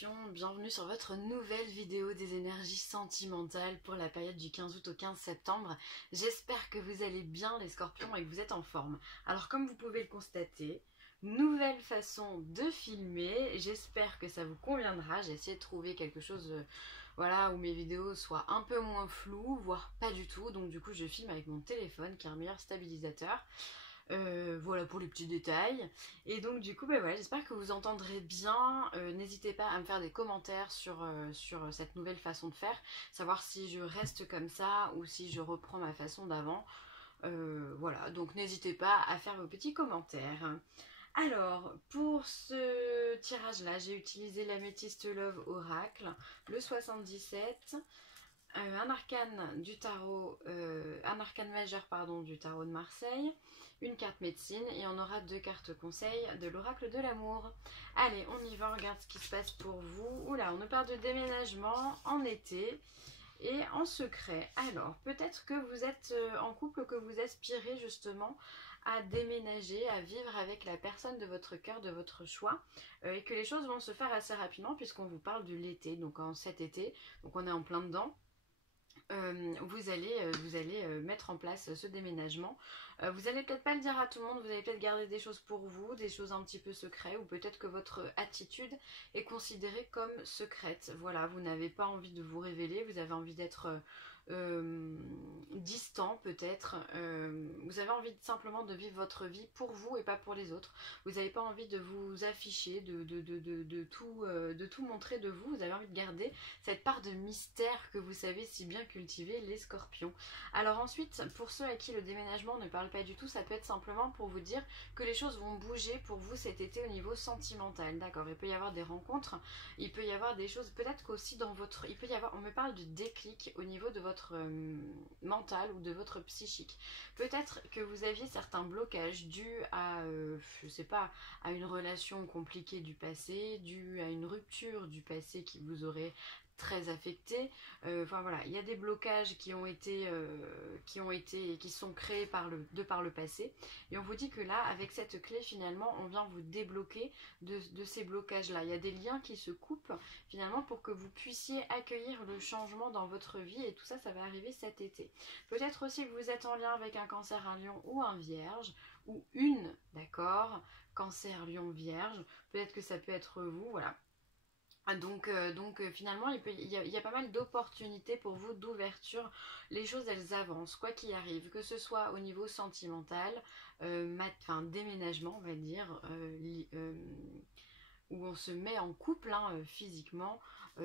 Scorpions, bienvenue sur votre nouvelle vidéo des énergies sentimentales pour la période du 15 août au 15 septembre. J'espère que vous allez bien les Scorpions et que vous êtes en forme. Alors comme vous pouvez le constater, nouvelle façon de filmer, j'espère que ça vous conviendra. J'ai essayé de trouver quelque chose voilà, où mes vidéos soient un peu moins floues, voire pas du tout. Donc du coup je filme avec mon téléphone qui est un meilleur stabilisateur. Voilà pour les petits détails. Et donc du coup voilà, j'espère que vous entendrez bien. N'hésitez pas à me faire des commentaires sur cette nouvelle façon de faire, savoir si je reste comme ça ou si je reprends ma façon d'avant. Voilà, donc n'hésitez pas à faire vos petits commentaires. Alors, pour ce tirage là, j'ai utilisé l'améthyste Love Oracle, le 77. Un arcane du tarot, un arcane majeur pardon du tarot de Marseille, une carte médecine et on aura 2 cartes conseils de l'oracle de l'amour. Allez, on y va, on regarde ce qui se passe pour vous. Oula, on nous parle de déménagement en été et en secret. Alors, peut-être que vous êtes en couple, que vous aspirez justement à déménager, à vivre avec la personne de votre cœur, de votre choix, et que les choses vont se faire assez rapidement puisqu'on vous parle de l'été, donc en cet été, donc on est en plein dedans. Vous allez mettre en place ce déménagement. Vous allez peut-être pas le dire à tout le monde, vous allez peut-être garder des choses pour vous, des choses un petit peu secrètes, ou peut-être que votre attitude est considérée comme secrète. Voilà, vous n'avez pas envie de vous révéler, vous avez envie d'être distant peut-être. Vous avez envie simplement de vivre votre vie pour vous et pas pour les autres. Vous n'avez pas envie de vous afficher, de tout montrer de vous. Vous avez envie de garder cette part de mystère que vous savez si bien cultiver les Scorpions. Alors ensuite, pour ceux à qui le déménagement ne parle pas du tout, ça peut être simplement pour vous dire que les choses vont bouger pour vous cet été au niveau sentimental. D'accord, il peut y avoir des rencontres, il peut y avoir des choses, peut-être qu'aussi dans votre... Il peut y avoir, on me parle de déclic au niveau de votre mental ou de votre psychique. Peut-être que vous aviez certains blocages dus à, je sais pas, à une relation compliquée du passé, dû à une rupture du passé qui vous aurait très affecté. Enfin voilà, il y a des blocages qui sont créés de par le passé. Et on vous dit que là, avec cette clé, finalement, on vient vous débloquer de ces blocages-là. Il y a des liens qui se coupent, finalement, pour que vous puissiez accueillir le changement dans votre vie. Et tout ça, ça va arriver cet été. Peut-être aussi que vous êtes en lien avec un cancer, un lion ou un vierge, ou une, d'accord, cancer, lion, vierge. Peut-être que ça peut être vous, voilà. Donc finalement, il y a pas mal d'opportunités pour vous, d'ouverture. Les choses, elles avancent, quoi qu'il arrive, que ce soit au niveau sentimental, déménagement, on va dire, où on se met en couple physiquement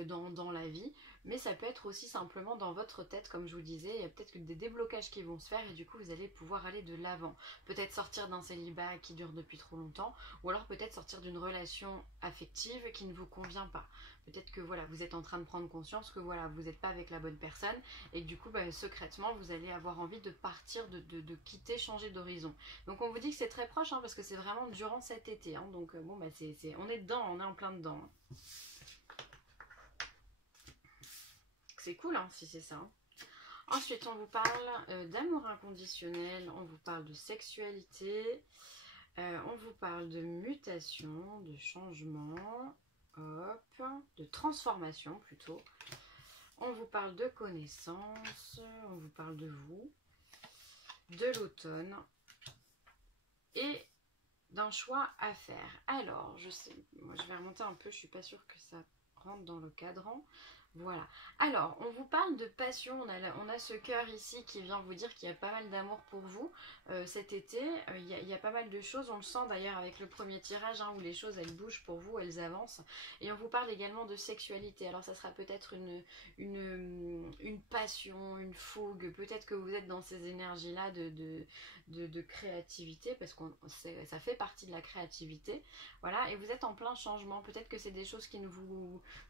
dans la vie, mais ça peut être aussi simplement dans votre tête, comme je vous disais. Il y a peut-être des déblocages qui vont se faire et du coup vous allez pouvoir aller de l'avant. Peut-être sortir d'un célibat qui dure depuis trop longtemps, ou alors peut-être sortir d'une relation affective qui ne vous convient pas. Peut-être que voilà, vous êtes en train de prendre conscience que voilà, vous n'êtes pas avec la bonne personne et que du coup secrètement vous allez avoir envie de partir, de quitter, changer d'horizon. Donc on vous dit que c'est très proche parce que c'est vraiment durant cet été. Donc bon on est dedans, on est en plein dedans. C'est cool si c'est ça. Ensuite on vous parle d'amour inconditionnel, on vous parle de sexualité, on vous parle de mutation, de changement, hop, de transformation plutôt. On vous parle de connaissance, on vous parle de vous, de l'automne et d'un choix à faire. Alors, je sais, moi je vais remonter un peu, je suis pas sûre que ça rentre dans le cadran. Voilà. Alors, on vous parle de passion. On a ce cœur ici qui vient vous dire qu'il y a pas mal d'amour pour vous cet été. Il y a pas mal de choses. On le sent d'ailleurs avec le premier tirage où les choses elles bougent pour vous, elles avancent. Et on vous parle également de sexualité. Alors, ça sera peut-être une passion, une fougue. Peut-être que vous êtes dans ces énergies-là de créativité parce que ça fait partie de la créativité. Voilà. Et vous êtes en plein changement. Peut-être que c'est des choses que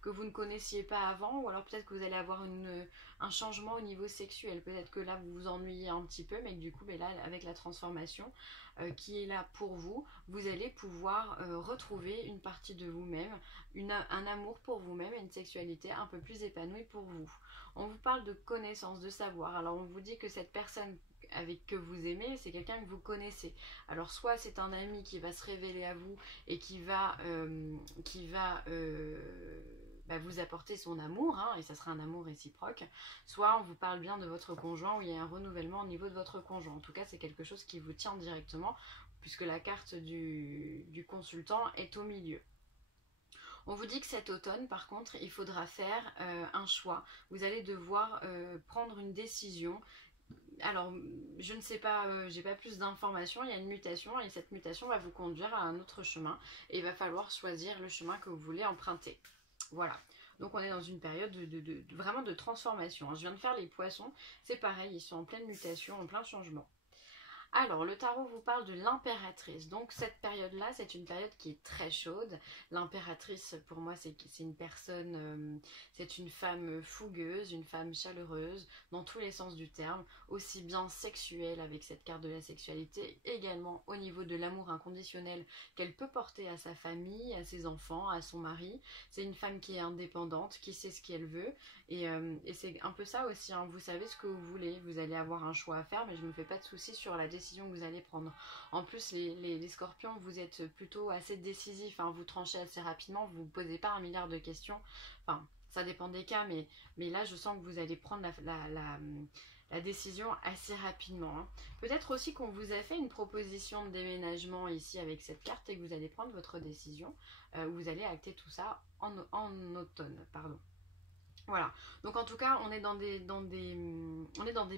vous ne connaissiez pas avant. Ou alors peut-être que vous allez avoir un changement au niveau sexuel. Peut-être que là vous vous ennuyez un petit peu, mais que du coup là avec la transformation qui est là pour vous, vous allez pouvoir retrouver une partie de vous-même, un amour pour vous-même et une sexualité un peu plus épanouie pour vous. On vous parle de connaissance, de savoir. Alors on vous dit que cette personne que vous aimez, c'est quelqu'un que vous connaissez. Alors soit c'est un ami qui va se révéler à vous et qui va vous apporter son amour, hein, et ça sera un amour réciproque, soit on vous parle bien de votre conjoint, où il y a un renouvellement au niveau de votre conjoint. En tout cas, c'est quelque chose qui vous tient directement, puisque la carte du consultant est au milieu. On vous dit que cet automne, par contre, il faudra faire un choix. Vous allez devoir prendre une décision. Alors, je ne sais pas, j'ai pas plus d'informations, il y a une mutation et cette mutation va vous conduire à un autre chemin et il va falloir choisir le chemin que vous voulez emprunter. Voilà. Donc on est dans une période vraiment de transformation. Je viens de faire les poissons, c'est pareil, ils sont en pleine mutation, en plein changement. Alors, le tarot vous parle de l'impératrice. Donc, cette période-là, c'est une période qui est très chaude. L'impératrice, pour moi, c'est une personne, c'est une femme fougueuse, une femme chaleureuse, dans tous les sens du terme, aussi bien sexuelle avec cette carte de la sexualité, également au niveau de l'amour inconditionnel qu'elle peut porter à sa famille, à ses enfants, à son mari. C'est une femme qui est indépendante, qui sait ce qu'elle veut. Et c'est un peu ça aussi, hein. Vous savez ce que vous voulez. Vous allez avoir un choix à faire, mais je ne me fais pas de soucis sur la décision que vous allez prendre. En plus, les scorpions, vous êtes plutôt assez décisifs, hein. Vous tranchez assez rapidement, vous ne posez pas un milliard de questions. Enfin, ça dépend des cas, mais là, je sens que vous allez prendre la décision assez rapidement, hein. Peut-être aussi qu'on vous a fait une proposition de déménagement ici avec cette carte et que vous allez prendre votre décision. Vous allez acter tout ça en automne, pardon. Voilà, donc en tout cas on est dans des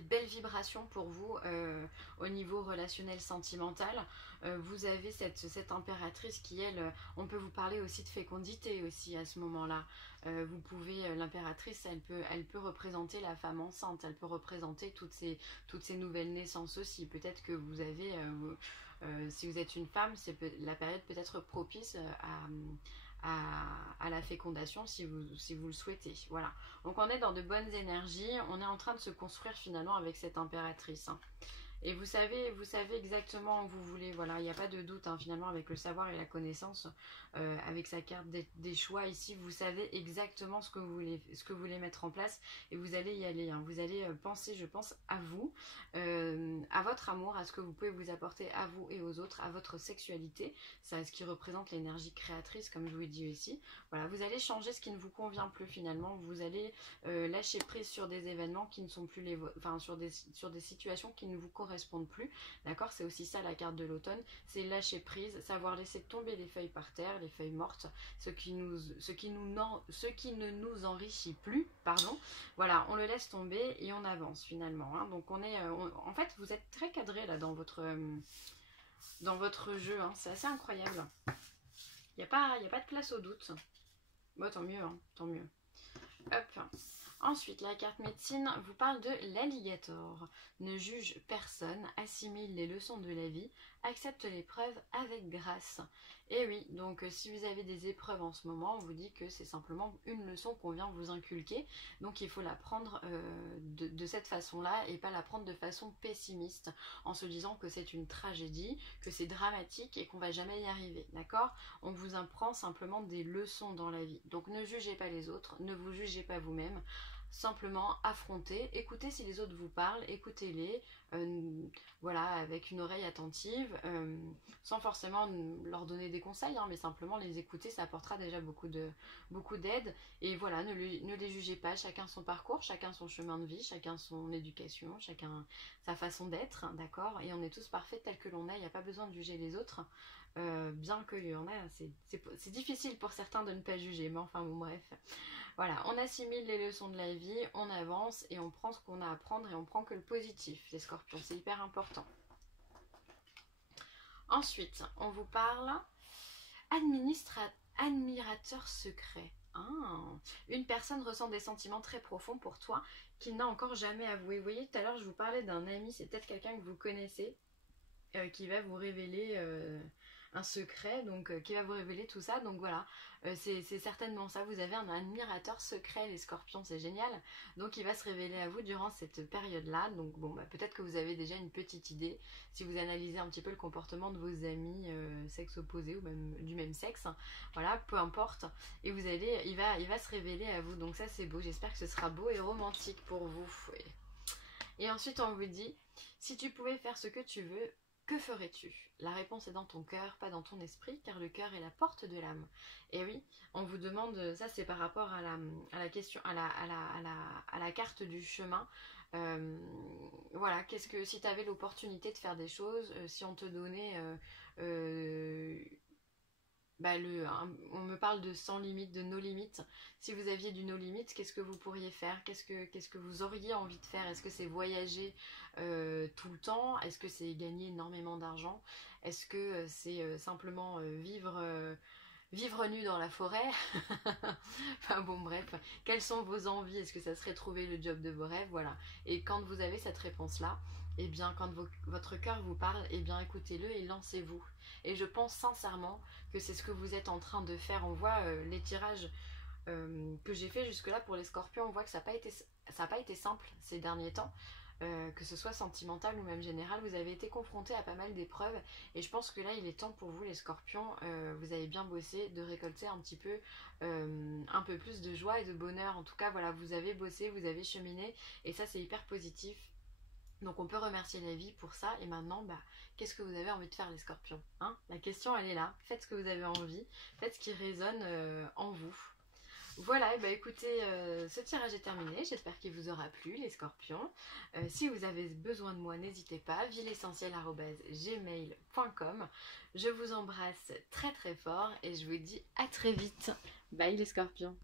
belles vibrations pour vous au niveau relationnel sentimental. Vous avez cette impératrice qui elle, on peut vous parler aussi de fécondité aussi à ce moment-là. Vous pouvez, l'impératrice elle peut représenter la femme enceinte, elle peut représenter toutes ces nouvelles naissances aussi. Peut-être que vous avez, si vous êtes une femme, la période peut être propice à la fécondation si vous le souhaitez. Voilà. Donc on est dans de bonnes énergies, on est en train de se construire finalement avec cette impératrice, hein. Et vous savez exactement où vous voulez, voilà, il n'y a pas de doute, hein, finalement avec le savoir et la connaissance, avec sa carte des choix ici, vous savez exactement ce que vous voulez mettre en place et vous allez y aller, hein. Vous allez penser, je pense, à vous, à votre amour, à ce que vous pouvez vous apporter à vous et aux autres, à votre sexualité, c'est ce qui représente l'énergie créatrice comme je vous l'ai dit ici. Voilà, vous allez changer ce qui ne vous convient plus finalement, vous allez lâcher prise sur des événements qui ne sont plus les vôtres, enfin sur des situations qui ne vous correspondent plus, d'accord? C'est aussi ça la carte de l'automne, c'est lâcher prise, savoir laisser tomber les feuilles par terre, les feuilles mortes, ce qui ne nous enrichit plus, pardon. Voilà, on le laisse tomber et on avance finalement, hein. Donc en fait vous êtes très cadré là dans votre jeu, hein. C'est assez incroyable. Il n'y a pas de place au doute. Bon, tant mieux, hein, tant mieux. Hop. Ensuite, la carte médecine vous parle de l'alligator. Ne juge personne, assimile les leçons de la vie, accepte l'épreuve avec grâce. Et oui, donc si vous avez des épreuves en ce moment, on vous dit que c'est simplement une leçon qu'on vient vous inculquer. Donc il faut la prendre de cette façon-là et pas la prendre de façon pessimiste, en se disant que c'est une tragédie, que c'est dramatique et qu'on va jamais y arriver, d'accord? On vous apprend simplement des leçons dans la vie. Donc ne jugez pas les autres, ne vous jugez pas vous-même. Simplement affrontez, écoutez si les autres vous parlent, écoutez-les, voilà, avec une oreille attentive, sans forcément leur donner des conseils, hein, mais simplement les écouter, ça apportera déjà beaucoup d'aide. Et voilà, ne les jugez pas, chacun son parcours, chacun son chemin de vie, chacun son éducation, chacun sa façon d'être, d'accord? Et on est tous parfaits tels que l'on est, il n'y a pas besoin de juger les autres. Bien qu'il y en a, c'est difficile pour certains de ne pas juger, mais enfin bon, bref. Voilà, on assimile les leçons de la vie, on avance et on prend ce qu'on a à prendre et on prend que le positif, les scorpions, c'est hyper important. Ensuite, on vous parle admirateur secret. Ah, une personne ressent des sentiments très profonds pour toi qu'il n'a encore jamais avoué. Vous voyez, tout à l'heure, je vous parlais d'un ami, c'est peut-être quelqu'un que vous connaissez qui va vous révéler un secret, donc qui va vous révéler tout ça. Donc voilà, c'est certainement ça. Vous avez un admirateur secret, les scorpions, c'est génial. Donc il va se révéler à vous durant cette période-là. Donc bon, peut-être que vous avez déjà une petite idée si vous analysez un petit peu le comportement de vos amis sexe opposé ou même du même sexe. Voilà, peu importe. Et vous allez, il va se révéler à vous. Donc ça c'est beau. J'espère que ce sera beau et romantique pour vous. Et ensuite on vous dit, si tu pouvais faire ce que tu veux, que ferais-tu? La réponse est dans ton cœur, pas dans ton esprit, car le cœur est la porte de l'âme. Et oui, on vous demande, ça c'est par rapport à la question, à la carte du chemin. Voilà, qu'est-ce que si tu avais l'opportunité de faire des choses, si on te donnait on me parle de sans limite, de no limites. Si vous aviez du no limites, qu'est-ce que vous pourriez faire? Qu'est-ce que vous auriez envie de faire? Est-ce que c'est voyager tout le temps? Est-ce que c'est gagner énormément d'argent? Est-ce que c'est simplement vivre nu dans la forêt? Enfin bon, bref, quelles sont vos envies? Est-ce que ça serait trouver le job de vos rêves? Voilà. Et quand vous avez cette réponse-là, eh bien, quand votre cœur vous parle, eh bien, écoutez-le et lancez-vous. Et je pense sincèrement que c'est ce que vous êtes en train de faire. On voit les tirages que j'ai fait jusque-là pour les scorpions, on voit que ça n'a pas été simple ces derniers temps. Que ce soit sentimental ou même général, vous avez été confronté à pas mal d'épreuves et je pense que là il est temps pour vous les scorpions, vous avez bien bossé, de récolter un peu plus de joie et de bonheur. En tout cas voilà, vous avez bossé, vous avez cheminé et ça c'est hyper positif. Donc on peut remercier la vie pour ça. Et maintenant, qu'est-ce que vous avez envie de faire les scorpions, hein? La question elle est là, faites ce que vous avez envie, faites ce qui résonne en vous. Voilà, et écoutez, ce tirage est terminé, j'espère qu'il vous aura plu les scorpions. Si vous avez besoin de moi, n'hésitez pas, vileessentielle@gmail.com. Je vous embrasse très très fort et je vous dis à très vite. Bye les scorpions.